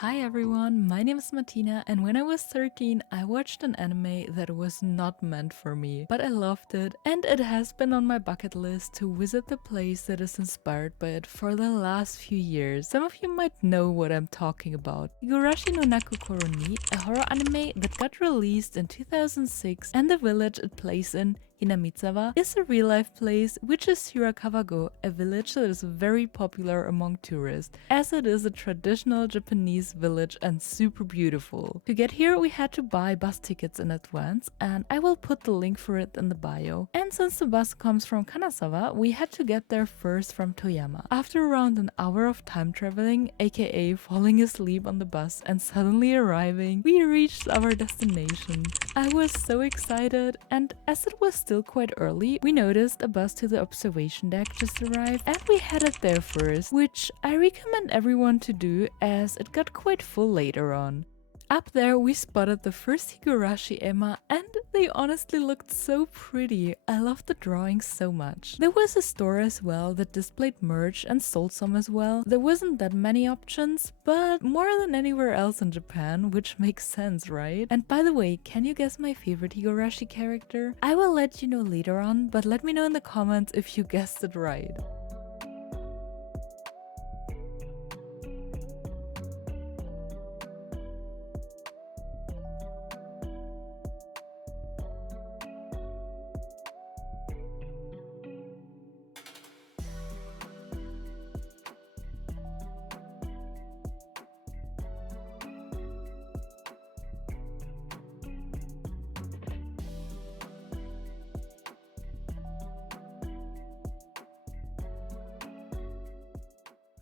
Hi everyone, my name is Martina, and when I was 13 I watched an anime that was not meant for me, but I loved it and it has been on my bucket list to visit the place that is inspired by it for the last few years. Some of you might know what I'm talking about. Higurashi no naku koro ni, a horror anime that got released in 2006, and the village it plays in, Hinamizawa, is a real-life place which is Shirakawa-go, a village that is very popular among tourists, as it is a traditional Japanese village and super beautiful. To get here we had to buy bus tickets in advance, and I will put the link for it in the bio. And since the bus comes from Kanazawa, we had to get there first from Toyama. After around an hour of time traveling, aka falling asleep on the bus and suddenly arriving, we reached our destination. I was so excited, and as it was still quite early, we noticed a bus to the observation deck just arrived and we headed there first, which I recommend everyone to do as it got quite full later on. Up there we spotted the first higurashi ema and they honestly looked so pretty. I loved the drawings so much. There was a store as well that displayed merch and sold some as well. There wasn't that many options, but more than anywhere else in Japan, which makes sense, right? And by the way, can you guess my favorite higurashi character? I will let you know later on, but let me know in the comments if you guessed it right.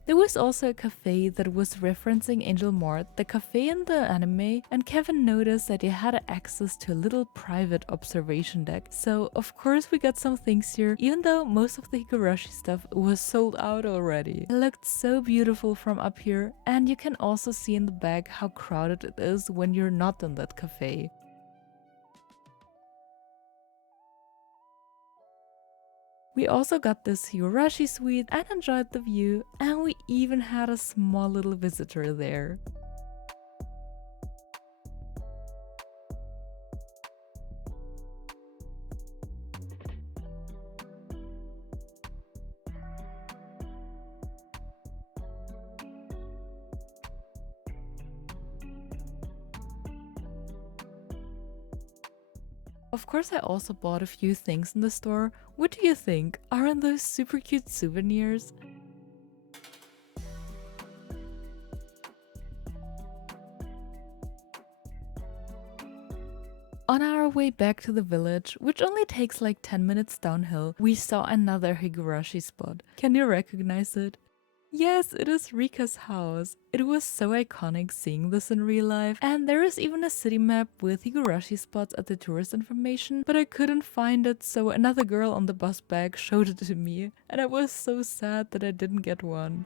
There was also a cafe that was referencing Angel Mort, the cafe in the anime, and Kevin noticed that he had access to a little private observation deck. So of course we got some things here, even though most of the higurashi stuff was sold out already. It looked so beautiful from up here, and you can also see in the back how crowded it is when you're not in that cafe. We also got this higurashi suite and enjoyed the view, and we even had a small little visitor there. Of course, I also bought a few things in the store. What do you think? Aren't those super cute souvenirs? On our way back to the village, which only takes like 10 minutes downhill, we saw another higurashi spot. Can you recognize it? Yes, it is Rika's house. It was so iconic seeing this in real life, and there is even a city map with higurashi spots at the tourist information, but I couldn't find it, so another girl on the bus bag showed it to me, and I was so sad that I didn't get one.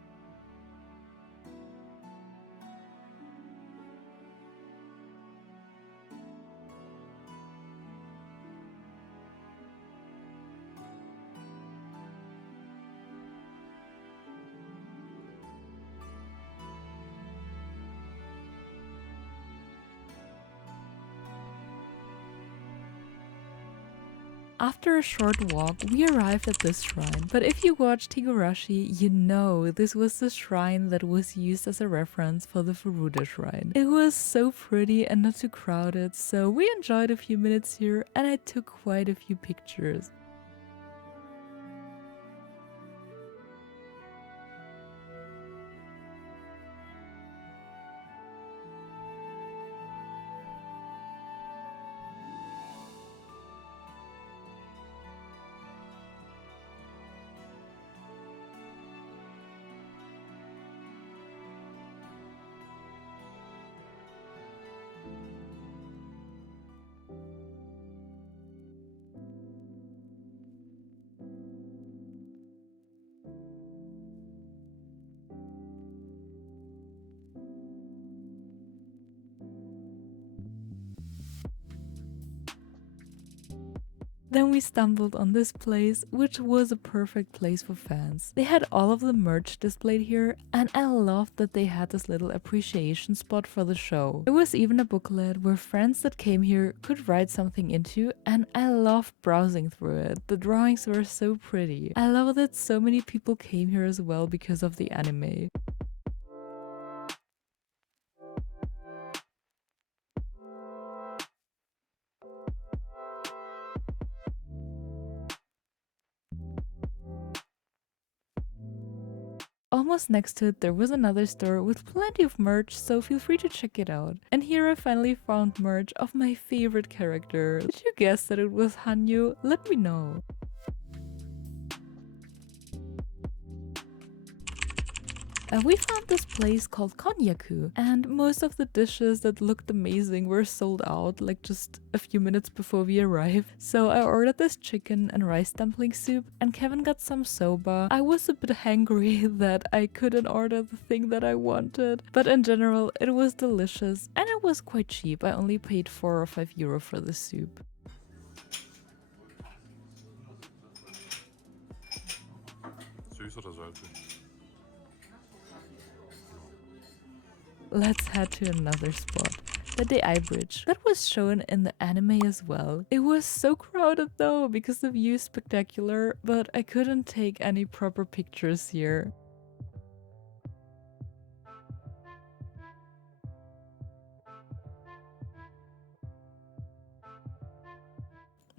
After a short walk, we arrived at this shrine, but if you watched Higurashi, you know this was the shrine that was used as a reference for the Furude shrine. It was so pretty and not too crowded, so we enjoyed a few minutes here and I took quite a few pictures. Then we stumbled on this place, which was a perfect place for fans. They had all of the merch displayed here, and I loved that they had this little appreciation spot for the show. There was even a booklet where friends that came here could write something into, and I loved browsing through it. The drawings were so pretty. I love that so many people came here as well because of the anime. Almost next to it there was another store with plenty of merch, so feel free to check it out. And here I finally found merch of my favorite character. Did you guess that it was Hanyu? Let me know. We found this place called konjaku, and most of the dishes that looked amazing were sold out like just a few minutes before we arrived. So I ordered this chicken and rice dumpling soup, and Kevin got some soba. I was a bit hangry that I couldn't order the thing that I wanted, but in general it was delicious and it was quite cheap. I only paid 4 or 5 euro for the soup. Süß oder salzig? Let's head to another spot. The deai bridge. That was shown in the anime as well. It was so crowded though because the view is spectacular, but I couldn't take any proper pictures here.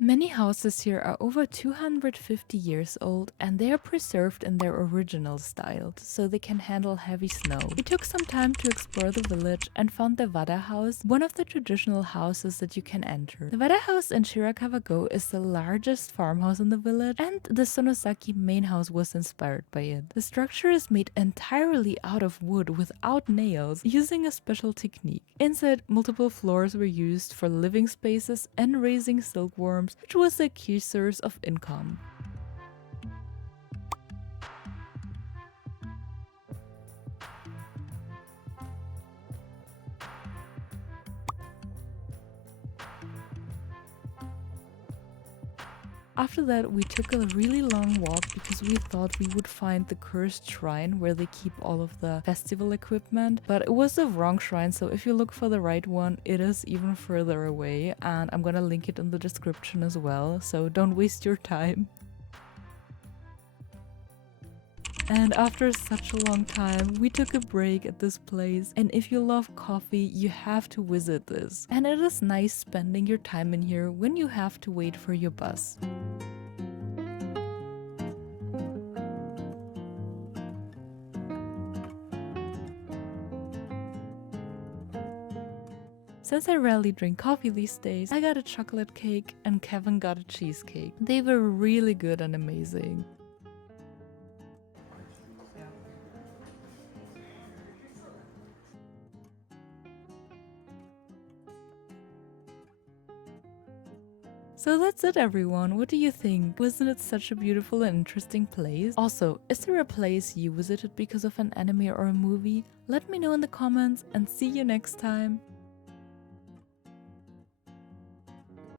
Many houses here are over 250 years old and they are preserved in their original style, so they can handle heavy snow. We took some time to explore the village and found the wada house, one of the traditional houses that you can enter. The wada house in Shirakawa-go is the largest farmhouse in the village, and the sonozaki main house was inspired by it. The structure is made entirely out of wood without nails, using a special technique. Inside, multiple floors were used for living spaces and raising silkworms, which was a key source of income. After that, we took a really long walk because we thought we would find the cursed shrine where they keep all of the festival equipment, but it was the wrong shrine, so if you look for the right one, it is even further away, and I'm gonna link it in the description as well, so don't waste your time. And after such a long time, we took a break at this place, and if you love coffee, you have to visit this. And it is nice spending your time in here when you have to wait for your bus. Since I rarely drink coffee these days, I got a chocolate cake and Kevin got a cheesecake. They were really good and amazing. So that's it everyone, what do you think? Wasn't it such a beautiful and interesting place? Also, is there a place you visited because of an anime or a movie? Let me know in the comments and see you next time!